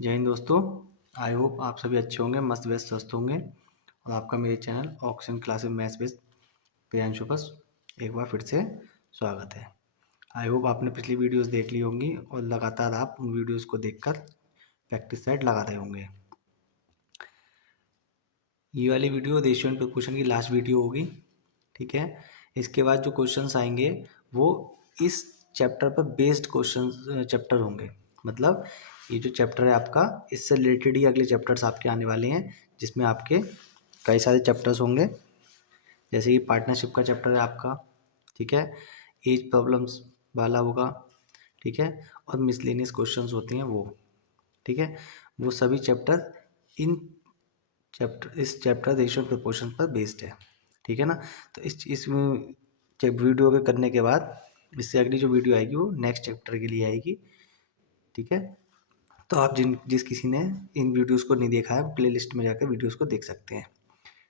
जय हिंद दोस्तों। I hope आप सभी अच्छे होंगे, मस्त व्यस्त स्वस्थ होंगे। और आपका मेरे channel auction classes maths based Priyanshu बस एक बार फिर से स्वागत है। आई होप आपने पिछली वीडियोस देख ली होंगी और लगातार आप उन वीडियोस को देखकर प्रैक्टिस सेट लगा रहे होंगे। ये वाली वीडियो रेशियो एंड प्रोपोर्शन की लास्ट वीडियो होगी, ठीक है। इसके बाद जो क्वेश्चंस आएंगे वो इस चैप्टर पर बेस्ड क्वेश्चन चैप्टर होंगे। मतलब ये जो चैप्टर है आपका, इससे रिलेटेड ही अगले चैप्टर्स आपके आने वाले हैं, जिसमें आपके कई सारे चैप्टर्स होंगे। जैसे कि पार्टनरशिप का चैप्टर है आपका, ठीक है। एज प्रॉब्लम्स वाला होगा, ठीक है। और मिसलेनियस क्वेश्चंस होती हैं वो, ठीक है। वो सभी चैप्टर इस चैप्टर रेशियो प्रोपोर्शन पर बेस्ड है, ठीक है ना। तो इस वीडियो के करने के बाद इससे अगली जो वीडियो आएगी वो नेक्स्ट चैप्टर के लिए आएगी, ठीक है। तो आप जिस किसी ने इन वीडियोस को नहीं देखा है, प्ले लिस्ट में जाकर वीडियोस को देख सकते हैं,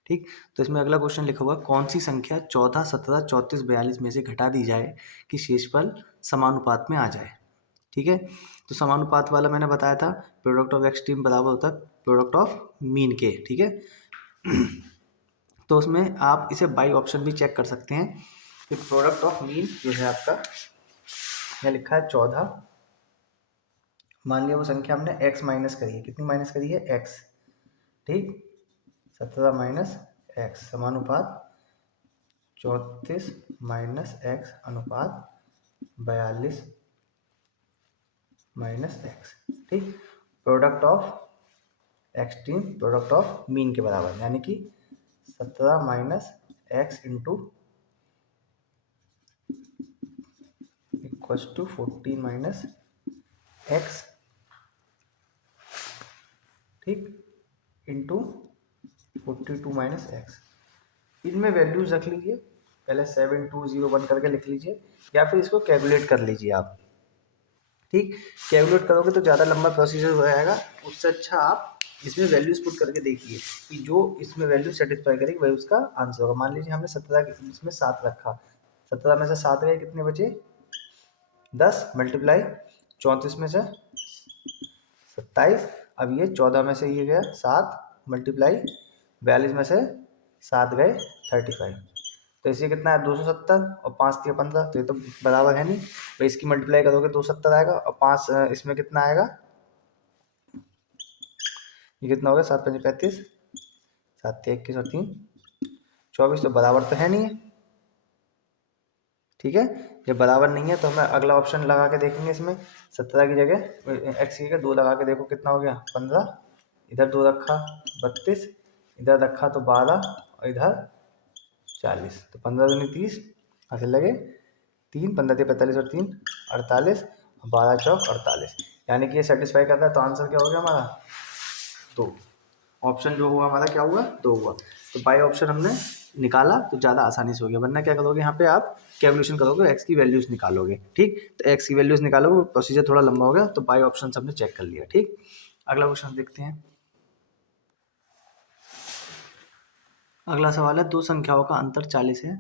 ठीक। तो इसमें अगला क्वेश्चन लिखा हुआ, कौन सी संख्या 14, 17, 34, 42 में से घटा दी जाए कि शेषफल समानुपात में आ जाए, ठीक है। तो समानुपात वाला मैंने बताया था, प्रोडक्ट ऑफ एक्सट्रीम बराबर होता है प्रोडक्ट ऑफ मीन के, ठीक है। तो उसमें आप इसे बाई ऑप्शन भी चेक कर सकते हैं कि प्रोडक्ट ऑफ मीन जो है आपका, यहाँ लिखा है 14। मान लिया वो संख्या हमने x माइनस करी है, कितनी माइनस करी है x, ठीक। 17 माइनस एक्स समानुपात 34 माइनस एक्स अनुपात 42 माइनस एक्स, ठीक। Product of extreme product of mean के बराबर, यानी कि 17 minus x into equals to 14 minus x, ठीक, इंटू 42 माइनस एक्स। इनमें वैल्यूज रख लीजिए, पहले 7201 करके लिख लीजिए, या फिर इसको कैलकुलेट कर लीजिए आप, ठीक। कैलकुलेट करोगे तो ज़्यादा लंबा प्रोसीजर हो जाएगा, उससे अच्छा आप इसमें वैल्यूज पुट करके देखिए कि जो इसमें वैल्यू सेटिस्फाई करेगी वही उसका आंसर होगा। मान लीजिए हमने 17 इसमें 7 रखा, 17 में से 7 गए, कितने बचे 10 मल्टीप्लाई 34 में से 27। अब ये 14 में से ये गया 7 मल्टीप्लाई 42 में से 7 गए 35। तो इससे कितना है 270 और 5 दिया 15, तो ये तो बराबर है नहीं। तो इसकी मल्टीप्लाई करोगे 270 आएगा और 5 इसमें कितना आएगा, ये कितना हो गया 7 5 35, 7 21 और 3 24। तो बराबर तो है नहीं है, ठीक है। जब बराबर नहीं है तो हमें अगला ऑप्शन लगा के देखेंगे। इसमें 17 की जगह एक्स की जगह 2 लगा के देखो कितना हो गया 15, इधर 2 रखा 32, इधर रखा तो 12 और इधर 40। तो 15 दूनी 30, ऐसे लगे 3 15 दिए 45 और 3 48 और 12 चौक 48, यानी कि ये सेटिस्फाई करता है। तो आंसर क्या हो गया हमारा 2। ऑप्शन जो हुआ हमारा क्या हुआ 2 हुआ। तो बाई ऑप्शन हमने निकाला तो ज़्यादा आसानी से हो गया, वरना क्या करोगे यहाँ पे आप कैलकुलेशन करोगे, एक्स की वैल्यूज निकालोगे, ठीक। तो एक्स की वैल्यूज निकालोगे, प्रोसीजर थोड़ा लंबा हो गया, तो बाई ऑप्शन हमने चेक कर लिया, ठीक। अगला क्वेश्चन देखते हैं। अगला सवाल है, दो संख्याओं का अंतर 40 है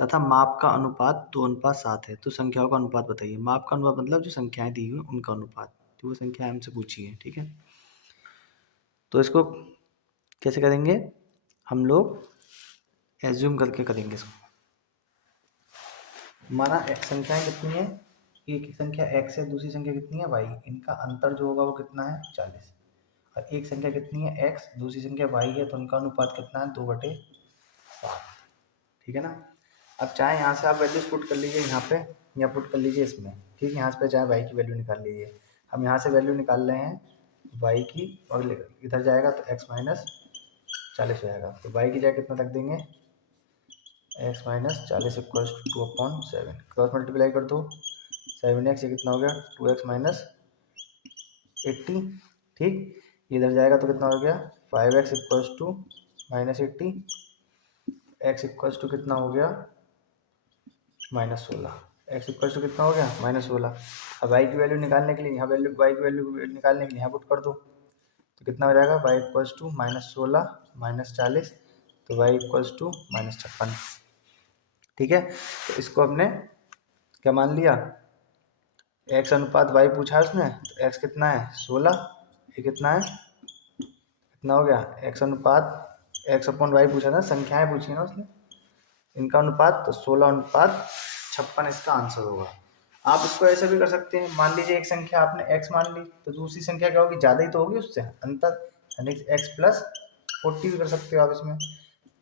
तथा माप का अनुपात 2:7 है, तो संख्याओं का अनुपात बताइए। माप का अनुपात मतलब जो संख्याएं दी हुई उनका अनुपात, तो वो संख्या हमसे पूछी है, ठीक है। तो इसको कैसे करेंगे हम लोग, एज्यूम करके करेंगे इसको। माना एक संख्याएं कितनी है, एक संख्या x है, दूसरी संख्या कितनी है y, इनका अंतर जो होगा वो कितना है 40। और एक संख्या कितनी है x, दूसरी संख्या y है, तो उनका अनुपात कितना है 2/7, ठीक है ना। अब चाहे यहाँ से आप वैल्यूज पुट कर लीजिए यहाँ पे, या पुट कर लीजिए इसमें, ठीक है। यहाँ पे चाहे y की वैल्यू निकाल लीजिए, हम यहाँ से वैल्यू निकाल रहे हैं y की, और इधर जाएगा तो x माइनस 40 हो जाएगा। तो y की जगह कितना रख देंगे x minus 40 equals to 2/7, cross multiply कर दो 7x, ये कितना हो गया 2x माइनस 80, ठीक। इधर जाएगा तो कितना हो गया 5x equals to minus 80, x equals to कितना हो गया -16, x इक्वल्स टू कितना हो गया -16। अब y की वैल्यू निकालने के लिए यहाँ वैल्यू, y की वैल्यू निकालने के लिए यहाँ पुट कर दो, तो कितना हो जाएगा y इक्वल्स टू -16 -40, तो y इक्वल्स टू -56, ठीक है। तो इसको हमने क्या मान लिया, x अनुपात y पूछा है उसने, तो x कितना है 16, ये कितना है, कितना हो गया, एक्स अनुपात एक्स अपॉन वाई पूछा था, संख्याएं पूछी ना उसने, इनका अनुपात, तो 16:56 इसका आंसर होगा। आप इसको ऐसे भी कर सकते हैं, मान लीजिए एक संख्या आपने x मान ली, तो दूसरी संख्या क्या होगी, ज़्यादा ही तो होगी उससे, अंतर, यानी x+40 भी कर सकते हो आप इसमें।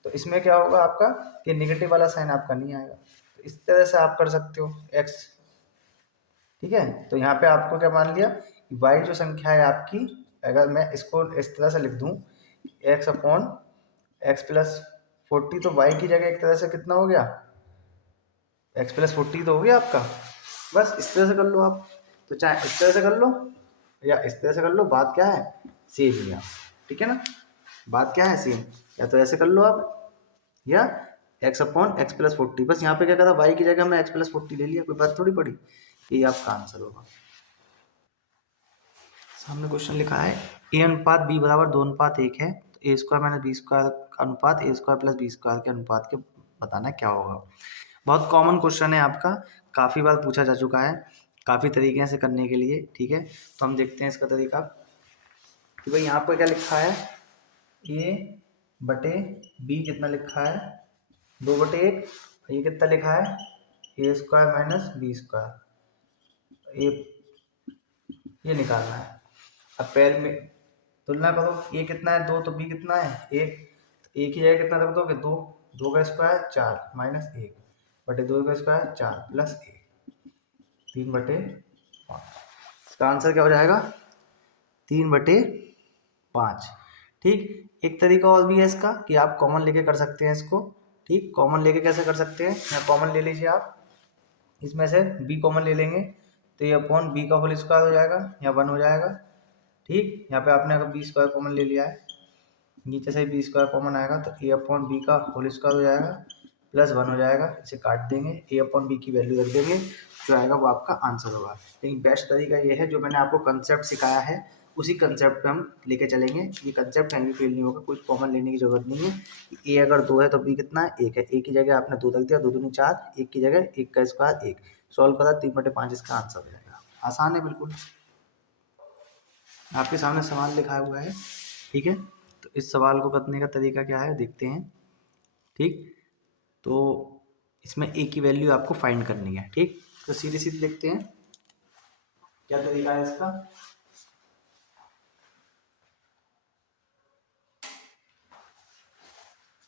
तो इसमें क्या होगा आपका कि नेगेटिव वाला साइन आपका नहीं आएगा, तो इस तरह से आप कर सकते हो x। ठीक है, तो यहाँ पे आपको क्या मान लिया कि y जो संख्या है आपकी, अगर मैं इसको इस तरह से लिख दूँ x/x+40, तो y की जगह एक तरह से कितना हो गया, x+40 तो हो गया आपका। बस इस तरह से कर लो आप, तो चाहे इस तरह से कर लो या इस तरह से कर लो, बात क्या है, सेम ही है। ठीक है ना, बात क्या है, सेम। या तो ऐसे कर लो आप, या x/x+40, बस यहाँ पे क्या करा, y की जगह में x+40 ले लिया, कोई बात थोड़ी पड़ी। ये आपका आंसर होगा। सामने क्वेश्चन लिखा है a अनुपात b बराबर 2:1 है, तो a² माइनस b² का अनुपात a² प्लस b² के अनुपात के बताना क्या होगा। बहुत कॉमन क्वेश्चन है आपका, काफ़ी बार पूछा जा चुका है, काफ़ी तरीके से करने के लिए। ठीक है, तो हम देखते हैं इसका तरीका कि भाई यहाँ पर क्या लिखा है, a/b कितना लिखा है, 2/1, ये कितना लिखा है, a² माइनस b², ये निकालना है। अब पहले में तुलना करो, ए कितना है 2, तो बी कितना है 1, तो ए की जगह कितना रख दोगे 2, 2 का स्क्वायर 4 माइनस 1 बटे 2 का स्क्वायर 4 प्लस 1, 3/5। इसका आंसर क्या हो जाएगा, 3/5। ठीक, एक तरीका और भी है इसका कि आप कॉमन लेके कर सकते हैं इसको। ठीक, कॉमन लेके कैसे कर सकते हैं, यहाँ कॉमन ले लीजिए आप, इसमें से b कॉमन ले लेंगे, तो ये अपॉन b का होल स्क्वायर हो जाएगा, यहाँ 1 हो जाएगा। ठीक, यहाँ पे आपने अगर b² कॉमन ले लिया है, नीचे से b² कॉमन आएगा, तो a/b का होल स्क्वायर हो जाएगा, प्लस 1 हो जाएगा, इसे काट देंगे, a/b की वैल्यू रख देंगे, जो आएगा वो आपका आंसर होगा। लेकिन बेस्ट तरीका ये है, जो मैंने आपको कंसेप्ट सिखाया है उसी कंसेप्ट पे हम लेके चलेंगे। ये कंसेप्ट कहीं भी फेल नहीं होगा, कुछ कॉमन लेने की जरूरत नहीं है। ए अगर 2 है तो बी कितना है 1 है, ए की जगह आपने 2 रख दिया, 2 दूनी 4, 1 की जगह 1 का स्क्वायर 1, सॉल्व करा, 3/5 इसका आंसर हो जाएगा। आसान है बिल्कुल, आपके सामने सवाल लिखा हुआ है। ठीक है, तो इस सवाल को करने का तरीका क्या है देखते हैं। ठीक, तो इसमें ए की वैल्यू आपको फाइंड करनी है। ठीक, तो सीधे सीधे देखते हैं क्या तरीका है इसका।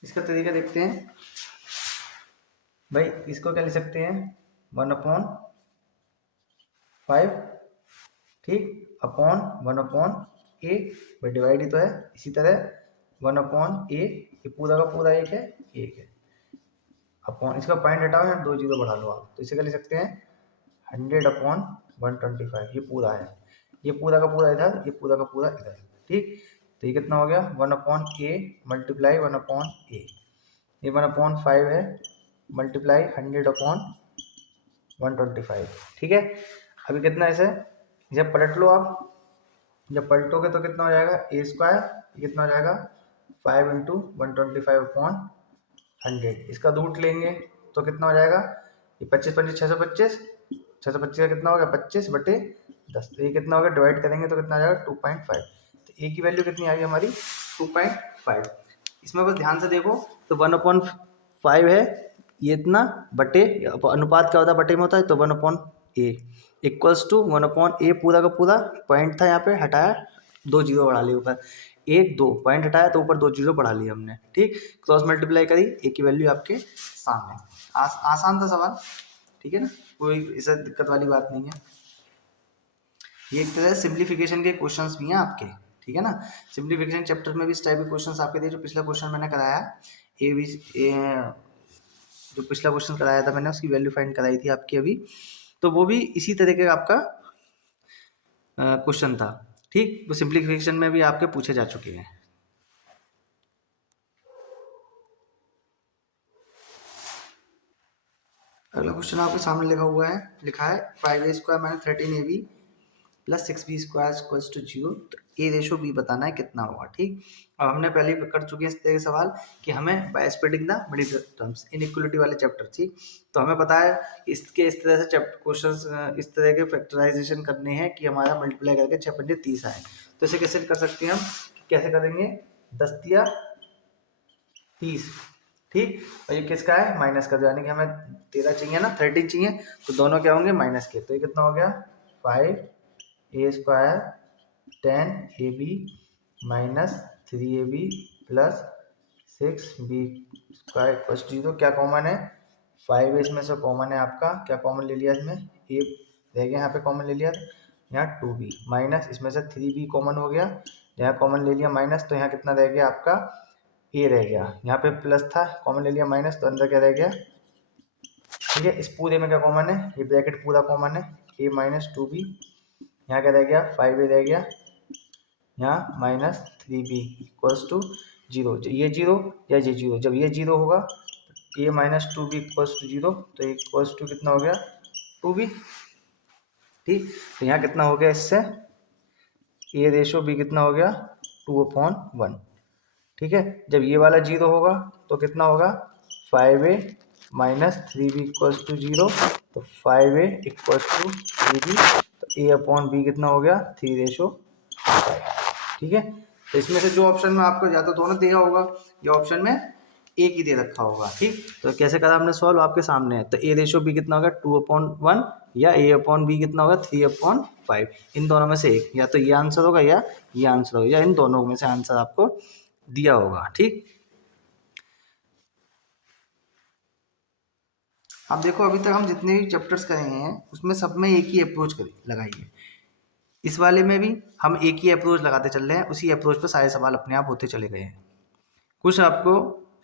इसका तरीका देखते हैं भाई, इसको क्या लिख सकते हैं 1/5, ठीक, अपॉन 1/a, भाई डिवाइड ही तो है। इसी तरह 1/a, ये पूरा का पूरा 1 है, 1 है, अपॉन इसका पॉइंट हटाओ, यहाँ 2 जीरो बढ़ा लो आप, तो इसे क्या लिख सकते हैं 100/125, ये पूरा है, ये पूरा का पूरा इधर, ये पूरा का पूरा इधर। ठीक, तो ये कितना हो गया 1/a मल्टीप्लाई 1/a, ये 1/5 है मल्टीप्लाई 100/125। ठीक है, अभी कितना है इसे, जब पलट लो आप, जब पलटोगे तो कितना हो जाएगा a², ये कितना हो जाएगा 5 × 125/100, इसका रूट लेंगे तो कितना हो जाएगा, ये 25 25 625, 625 का कितना हो गया 25/10, तो ये कितना हो गया, डिवाइड करेंगे तो कितना आ जाएगा 2.5, तो ए की वैल्यू कितनी आ गई हमारी 2.5। इसमें बस ध्यान से देखो, तो 1/5 है, ये इतना बटे, अनुपात क्या होता है बटे में होता है, तो 1/a इक्वल्स टू 1/a, पूरा का पूरा पॉइंट था यहाँ पे हटाया, 2 जीरो बढ़ा लिए ऊपर, 1 2 पॉइंट हटाया तो ऊपर 2 जीरो बढ़ा लिया हमने। ठीक, क्रॉस मल्टीप्लाई करी, ए की वैल्यू आपके सामने। आसान था सवाल। ठीक है ना, कोई ऐसा दिक्कत वाली बात नहीं है। ये एक तरह से सिंप्लीफिकेशन के क्वेश्चंस भी हैं आपके। ठीक है ना, सिंप्लीफिकेशन चैप्टर में भी इस टाइप के क्वेश्चंस आपके थे, जो पिछला क्वेश्चन मैंने कराया ए बी, जो पिछला क्वेश्चन कराया था मैंने, उसकी वैल्यू फाइंड कराई थी आपकी अभी, तो वो भी इसी तरह के आपका क्वेश्चन था। ठीक, वो सिंप्लीफिकेशन में भी आपके पूछे जा चुके हैं। अगला क्वेश्चन आपके सामने लिखा हुआ है, लिखा है 5a² - 13ab plus 6b² equals to 0। तो ए रेशो बी बताना है कितना होगा। ठीक, अब हमने पहले ही कर चुके हैं इस तरह के सवाल कि हमें by splitting the middle terms inequality वाले चैप्टर। ठीक, तो हमें पता है इसके इस तरह से चैप्टर क्वेश्चन इस तरह के फैक्टराइजेशन करने हैं कि हमारा मल्टीप्लाई करके 6 पंजे 30 आए। तो इसे कैसे कर सकते हैं हम, कैसे करेंगे, 10 तिया 30। ठीक, और ये किसका है, माइनस का, यानी कि हमें 13 चाहिए ना, 13 चाहिए, तो दोनों क्या होंगे, माइनस के। तो ये कितना हो गया, 5a² 10ab minus 3ab plus 6b² equals 0। क्या कॉमन है, 5 इसमें से कॉमन है आपका, क्या कॉमन ले लिया इसमें, a रह गया यहाँ पे कॉमन ले लिया, यहाँ 2b माइनस इसमें से 3b कॉमन हो गया, यहाँ कॉमन ले लिया माइनस, तो यहाँ कितना रह गया आपका, ए रह गया, यहाँ पे प्लस था कॉमन ले लिया माइनस, तो अंदर क्या रह गया। ठीक है, इस पूरे में क्या कॉमन है, ये ब्रैकेट पूरा कॉमन है, a माइनस 2b, यहाँ क्या रह गया, 5a रह गया, यहाँ माइनस 3b इक्वल्स टू 0। ये 0 या ये 0, जब ये 0 होगा a minus 2b equals to 0, तो इक्वल्स टू कितना हो गया, 2b। ठीक, तो यहाँ कितना हो गया, इससे a रेशो b कितना हो गया, 2/1। ठीक है, जब ये वाला 0 होगा तो कितना होगा, 5a minus 3b equals to 0, तो 5a इक्वल्स टू 3b, तो a/b कितना हो गया, 3/5। ठीक है, तो इसमें से जो ऑप्शन में आपको या तो दोनों दिया होगा या ऑप्शन में एक ही दे रखा होगा। ठीक, तो कैसे करा हमने सॉल्व, आपके सामने है। तो a/b कितना होगा, 2/1, या a/b कितना होगा, 3/5। इन दोनों में से एक, या तो ये आंसर होगा या ये आंसर होगा, या इन दोनों में से आंसर आपको दिया होगा। ठीक, अब देखो अभी तक हम जितने भी चैप्टर्स करे हैं उसमें सब में एक ही अप्रोच लगाई है। इस वाले में भी हम एक ही अप्रोच लगाते चल रहे हैं, उसी अप्रोच पर सारे सवाल अपने आप होते चले गए हैं। कुछ आपको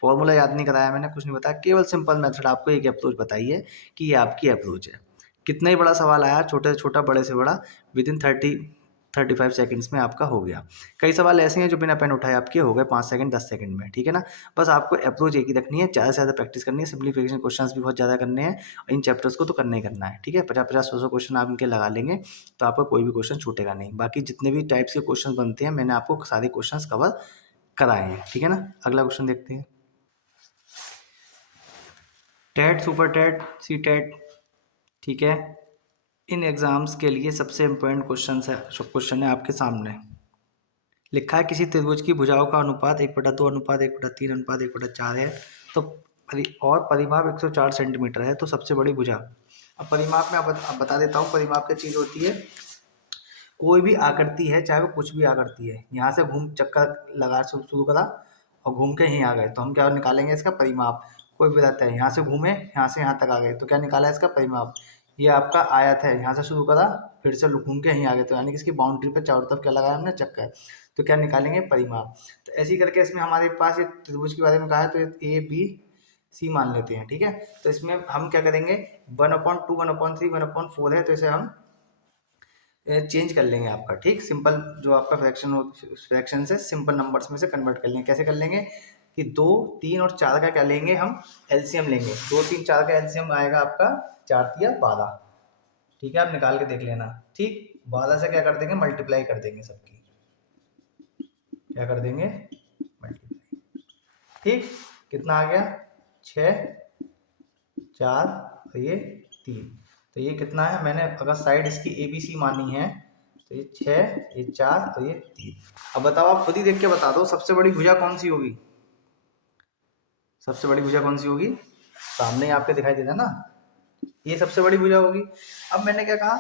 फॉर्मूला याद नहीं कराया मैंने, कुछ नहीं बताया, केवल सिंपल मेथड आपको एक अप्रोच बताई है कि ये आपकी अप्रोच है। कितना ही बड़ा सवाल आया, छोटे से छोटा बड़े से बड़ा, विदिन 35 सेकंड्स में आपका हो गया। कई सवाल ऐसे हैं जो बिना पेन उठाए आपके हो गए 5 सेकंड 10 सेकंड में। ठीक है ना, बस आपको अप्रोच एक ही रखनी है, ज़्यादा से ज़्यादा प्रैक्टिस करनी है, सिंप्लीफिकेशन क्वेश्चंस भी बहुत ज़्यादा करने हैं, और इन चैप्टर्स को तो करना ही करना है। ठीक है, 50-50 100 क्वेश्चन आप इनके लगा लेंगे तो आपका कोई भी क्वेश्चन छूटेगा नहीं। बाकी जितने भी टाइप्स के क्वेश्चन बनते हैं मैंने आपको सारे क्वेश्चन कवर कराए हैं। ठीक है ना, अगला क्वेश्चन देखते हैं। TET, super TET, C TET, ठीक है, इन एग्जाम्स के लिए सबसे इम्पोर्टेंट क्वेश्चन है आपके सामने। लिखा है किसी त्रिभुज की भुजाओं का अनुपात 1/2 अनुपात 1/3 अनुपात 1/4 है, तो और परिमाप 104 सेंटीमीटर है, तो सबसे बड़ी भुजा। अब परिमाप में अब बता देता हूँ, परिमाप क्या चीज़ होती है, कोई भी आकृति है, चाहे वो कुछ भी आकृति है, यहाँ से घूम चक्कर लगा शुरू करा और घूम के यहीं आ गए, तो हम क्या निकालेंगे, इसका परिमाप। कोई भी रहता है, यहाँ से घूमे, यहाँ से यहाँ तक आ गए, तो क्या निकाला है, इसका परिमाप। ये आपका आयत है, यहाँ से शुरू करा फिर से घूम के यहीं आ गए, तो यानी कि इसकी बाउंड्री पे चारों तरफ क्या लगाया हमने, चक्कर, तो क्या निकालेंगे, परिमाप। तो ऐसे ही करके इसमें हमारे पास ये त्रिभुज के बारे में कहा है, तो ए बी सी मान लेते हैं। ठीक है, तो इसमें हम क्या करेंगे, 1/2 1/3 1/4 है, तो इसे हम चेंज कर लेंगे आपका। ठीक, सिंपल जो आपका फ्रैक्शन से सिंपल नंबर्स में से कन्वर्ट कर लेंगे। कैसे कर लेंगे कि 2 3 और 4 का क्या लेंगे, हम एलसीएम लेंगे। 2 3 4 का एलसीएम आएगा आपका 4 तिया 12। ठीक है, आप निकाल के देख लेना। ठीक, 12 से क्या कर देंगे, मल्टीप्लाई कर देंगे सबकी, क्या कर देंगे, मल्टीप्लाई। ठीक, कितना आ गया, 6 4 और ये 3, तो ये कितना है, मैंने अगर साइड इसकी ए बी सी मानी है तो ये 6 ये 4 और ये 3। अब बताओ, आप खुद ही देख के बता दो सबसे बड़ी भुजा कौन सी होगी, सबसे बड़ी भुजा कौन सी होगी, सामने ही आपके दिखाई देता ना, ये सबसे बड़ी भुजा होगी। अब मैंने क्या कहा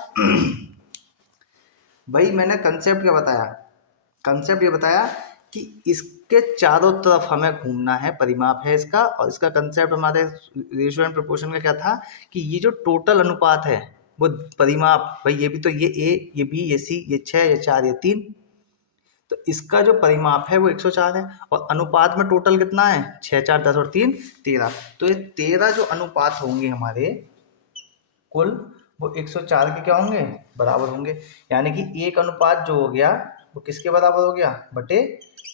भाई, मैंने कंसेप्ट क्या बताया, कंसेप्ट ये बताया कि इसके चारों तरफ हमें घूमना है, परिमाप है इसका, और इसका कंसेप्ट हमारे रेशियो एंड प्रोपोर्शन का क्या था कि ये जो टोटल अनुपात है वो परिमाप, भाई ये भी तो, ये ए ये बी ये सी ये 6 ये 4 ये 3, तो इसका जो परिमाप है वो 104 है, और अनुपात में टोटल कितना है, 6 4 10 और 3 13, तो ये 13 जो अनुपात होंगे हमारे कुल, वो 104 के क्या होंगे, बराबर होंगे। यानी कि एक अनुपात जो हो गया वो किसके बराबर हो गया, बटे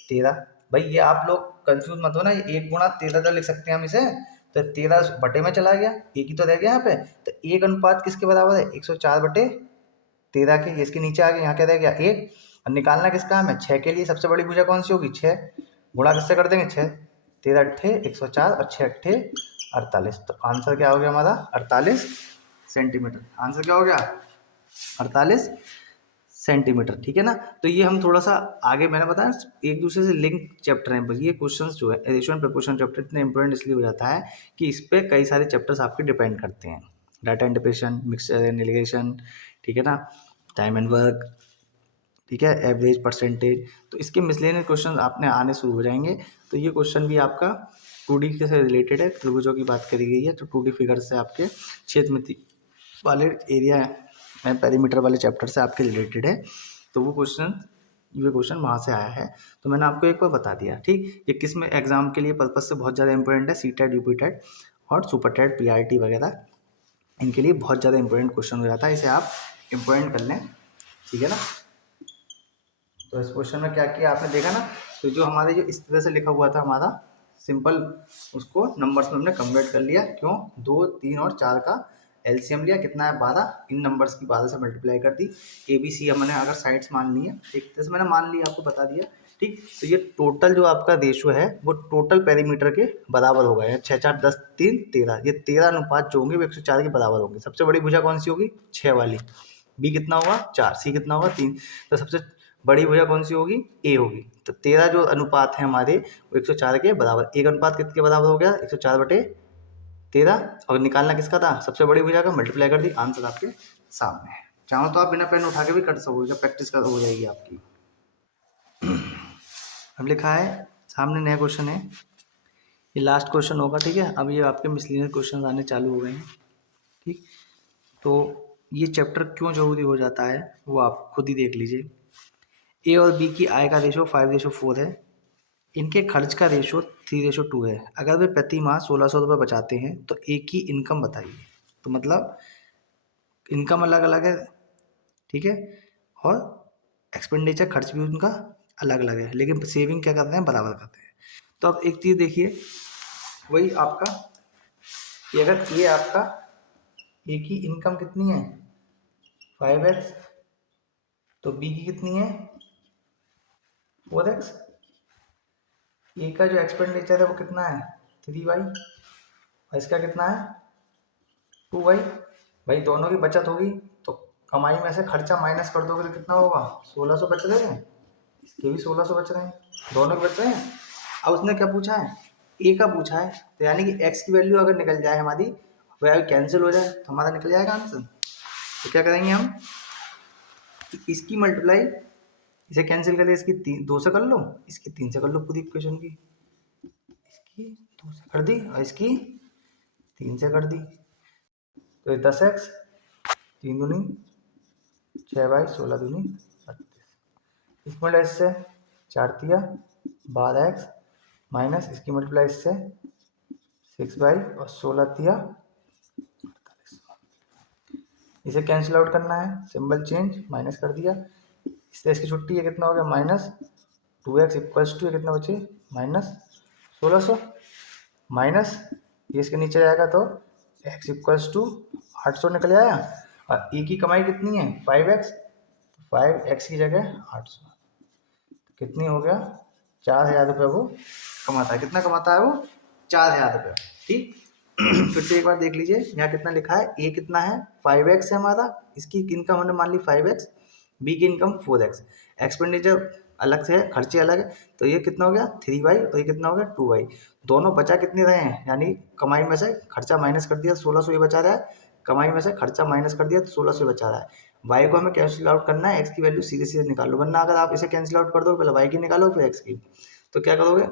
13। भाई ये आप लोग कंफ्यूज मत हो ना, ये 1 × 13 तो लिख सकते हैं हम इसे, तो 13 बटे में चला गया, एक ही तो रह गया यहाँ पे, तो एक अनुपात किसके बराबर है, 104 बटे 13 के, ये इसके नीचे आ गए, यहाँ क्या रह गया 1, और निकालना किसका हमें 6 के लिए सबसे बड़ी भुजा कौन सी होगी 6, गुणा किससे कर देंगे 6, 13 अट्ठे 104 और 6 अट्ठे 48, तो आंसर क्या हो गया हमारा 48 सेंटीमीटर। आंसर क्या हो गया 48 सेंटीमीटर, ठीक है ना। तो ये हम थोड़ा सा आगे मैंने बताया एक दूसरे से लिंक चैप्टर हैं, बस ये क्वेश्चंस जो है एडिशन एंड प्रोपोर्शन चैप्टर इतने इंपॉर्टेंट इसलिए हो जाता है कि इस पे कई सारे चैप्टर्स आपके डिपेंड करते हैं, data interpretation, mixture and integration, ठीक है ना, टाइम एंड वर्क, ठीक है, एवरेज, परसेंटेज, तो इसके मिसलेनियस क्वेश्चन आपने आने शुरू हो जाएंगे। तो ये क्वेश्चन भी आपका 2D के से रिलेटेड है, त्रिभुजों की बात करी गई है, तो 2D फिगर से आपके क्षेत्र वाले एरिया पेरीमीटर वाले चैप्टर से आपके रिलेटेड है, तो वो क्वेश्चन वहाँ से आया है। तो मैंने आपको एक बार बता दिया, ठीक, ये किस में एग्जाम के लिए पर्पज से बहुत ज़्यादा इंपॉर्टेंट है, सीटेट, यूपीटेट और सुपरटेट, पीआरटी वगैरह, इनके लिए बहुत ज़्यादा इंपॉर्टेंट क्वेश्चन हो जाता है, इसे आप इंपॉर्टेंट कर लें, ठीक है ना। तो इस क्वेश्चन में क्या किया आपने देखा ना, तो जो हमारे जो इस तरह से लिखा हुआ था हमारा सिंपल, उसको नंबर्स में हमने कन्वर्ट कर लिया, क्यों 2, 3 और 4 का एलसीएम लिया, कितना है 12, इन नंबर्स की 12 से मल्टीप्लाई कर दी, ए बी सी हमने अगर साइड्स मान ली है, एक तरह से मैंने मान लिया आपको बता दिया, ठीक। तो ये टोटल जो आपका रेशो है वो टोटल पेरीमीटर के बराबर होगा, 6 4 10 3 13, ये 13 अनुपात जो होंगे वो 104 के बराबर होंगे। सबसे बड़ी भुजा कौन सी होगी 6 वाली, बी कितना होगा 4, सी कितना होगा 3, तो सबसे बड़ी भुजा कौन सी होगी ए होगी। तो 13 जो अनुपात है हमारे वो 104 के बराबर, एक अनुपात कितने के बराबर हो गया 104/13, और निकालना किसका था सबसे बड़ी भुजा का, मल्टीप्लाई कर दी, आंसर आपके सामने है। चाहो तो आप बिना पेन उठा के भी कर सकोगे, जब प्रैक्टिस कर हो जाएगी आपकी। अब लिखा है सामने नया क्वेश्चन है, ये लास्ट क्वेश्चन होगा, ठीक है। अब ये आपके मिसलेनियस क्वेश्चन आने चालू हो गए हैं, ठीक। तो ये चैप्टर क्यों जरूरी हो जाता है वो आप खुद ही देख लीजिए। ए और बी की आय का रेशो 5:4 है, इनके खर्च का रेशो 3:2 है। अगर वे प्रति माह 1600 रुपये बचाते हैं तो ए की इनकम बताइए। तो मतलब इनकम अलग अलग है, ठीक है, और एक्सपेंडिचर खर्च भी उनका अलग अलग है, लेकिन सेविंग क्या करते हैं बराबर करते हैं। तो अब एक चीज़ देखिए, वही आपका कि अगर ये आपका ए की इनकम कितनी है 5x, तो बी की कितनी है 4x, ए का जो एक्सपेंडिचर है वो कितना है 3y, और इसका कितना है 2y। भाई दोनों की बचत होगी, तो कमाई में से खर्चा माइनस कर दोगे तो कितना होगा 1600 बच रहे हैं, इसके भी 1600 बच रहे हैं, दोनों के बच रहे हैं। अब उसने क्या पूछा है ए का पूछा है, तो यानी कि x की वैल्यू अगर निकल जाए हमारी, वैल्यू कैंसिल हो जाए तो हमारा निकल जाएगा आंसर। तो क्या करेंगे हम, इसकी मल्टीप्लाई, इसे कैंसिल करें, इसकी 2 से कर लो, इसकी 3 से कर लो, पूरी इक्वेशन की, इसकी 2 से कर दी और इसकी 3 से कर दी, तो 10x, 3 दूनी 6y, 16 दूनी 32, इसमें इससे 4 तिया 12x, माइनस इसकी मल्टीप्लाई इससे 6y और 16 तिया 48, इसे कैंसिल आउट करना है, सिंबल चेंज, माइनस कर दिया, इससे इसकी छुट्टी है, कितना हो गया -2x इक्वल्स टू कितना बचे -1600, माइनस ये इसके नीचे जाएगा तो x इक्वल्स टू 800 निकल आया, और e की कमाई कितनी है 5x, 5x की जगह 800, तो कितनी हो गया 4000 रुपये वो कमाता है। कितना कमाता है वो 4000 रुपये, ठीक। फिर से एक बार देख लीजिए, यहाँ कितना लिखा है, ए कितना है 5x है हमारा, इसकी इनकम हमने मान ली 5x, बी की इनकम 4x, एक्सपेंडिचर अलग से है, खर्चे अलग है, तो ये कितना हो गया 3y और ये कितना हो गया 2y, दोनों बचा कितने रहे हैं, यानी कमाई में से खर्चा माइनस कर दिया 1600 ये बचा रहा है, कमाई में से खर्चा माइनस कर दिया तो 1600 बचा रहा है। y को हमें कैंसिल आउट करना है, x की वैल्यू सीधे सीधे निकालो, वरना अगर आप इसे कैंसिल आउट कर दो, पहले y की निकालो फिर x की, तो क्या करोगे,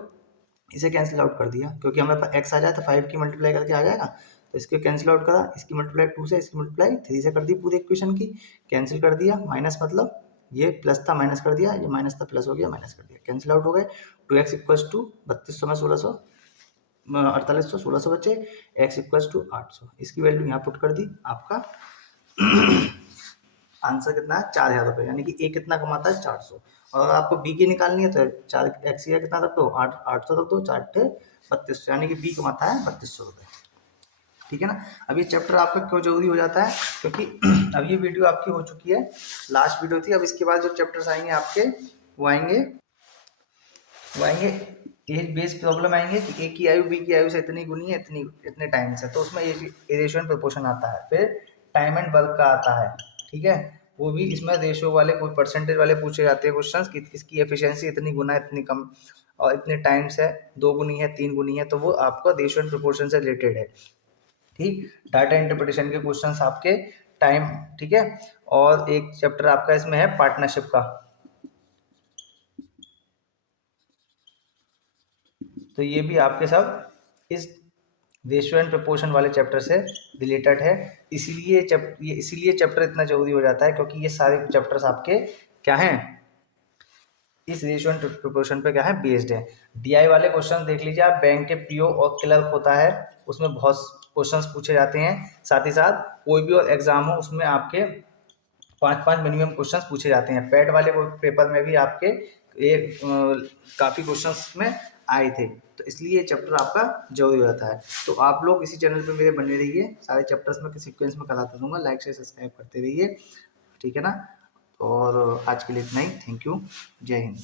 इसे कैंसिल आउट कर दिया, क्योंकि हमें x आ जाए तो 5 की मल्टीप्लाई करके आ जाएगा, तो इसको कैंसिल आउट करा, इसकी मल्टीप्लाई 2 से, इसकी मल्टीप्लाई 3 से कर दी, पूरी इक्वेशन की कैंसिल कर दिया, माइनस मतलब ये प्लस था माइनस कर दिया, ये माइनस था प्लस हो गया, माइनस कर दिया, कैंसिल आउट हो गए, 2x इक्वल्स टू 3200 में 1600 4800 1600 बचे, x इक्वल्स टू 800, इसकी वैल्यू यहाँ पुट कर दी, आपका आंसर कितना है 4000 रुपये, यानी कि ए कितना कमाता है 400, और आपको बी की निकालनी है तो 4x का कितना रख दो 800 रख दो, 4 3200, यानी कि बी कमाता है 3200 रुपये। ठीक है ना। अब ये चैप्टर आपका क्यों जरूरी हो जाता है, क्योंकि अब ये वीडियो आपकी हो चुकी है, लास्ट वीडियो थी। अब इसके बाद जो चैप्टर्स आएंगे आपके वो आएंगे एज बेस्ड प्रॉब्लम आएंगे कि ए की आयु बी की आयु से इतनी गुनी है, इतनी इतने टाइम से, तो उसमें रेशियो एंड प्रोपोर्शन आता है। फिर टाइम एंड वर्क का आता है, ठीक है, वो भी इसमें रेशियो वाले कोई परसेंटेज वाले पूछे जाते हैं क्वेश्चन कि इसकी एफिशिएंसी इतनी गुना है, इतनी कम, और इतने टाइम से 2 गुनी है, 3 गुनी है, तो वो आपका रेशियो एंड प्रोपोर्शन से रिलेटेड है। ठीक, डाटा इंटरप्रिटेशन के क्वेश्चंस आपके टाइम, ठीक है। और एक चैप्टर आपका इसमें है पार्टनरशिप का, तो ये भी आपके सब इस रेशियो एंड प्रोपोर्शन वाले चैप्टर से रिलेटेड है। इसीलिए चैप्टर इतना जरूरी हो जाता है, क्योंकि ये सारे चैप्टर्स आपके क्या हैं, इस रेशियो एंड प्रोपोर्शन पे क्या है, बेस्ड है। डीआई वाले क्वेश्चन देख लीजिए आप, बैंक के पीओ और क्लर्क होता है, उसमें बहुत क्वेश्चंस पूछे जाते हैं। साथ ही साथ कोई भी और एग्जाम हो उसमें आपके 5 मिनिमम क्वेश्चंस पूछे जाते हैं। पैड वाले पेपर में भी आपके एक काफ़ी क्वेश्चंस में आए थे, तो इसलिए ये चैप्टर आपका जरूरी हो जाता है। तो आप लोग इसी चैनल पे मेरे बने रहिए, सारे चैप्टर्स में सीक्वेंस में कराता दूंगा, लाइक से सब्सक्राइब करते रहिए, ठीक है ना। और आज के लिए इतना ही, थैंक यू, जय हिंद।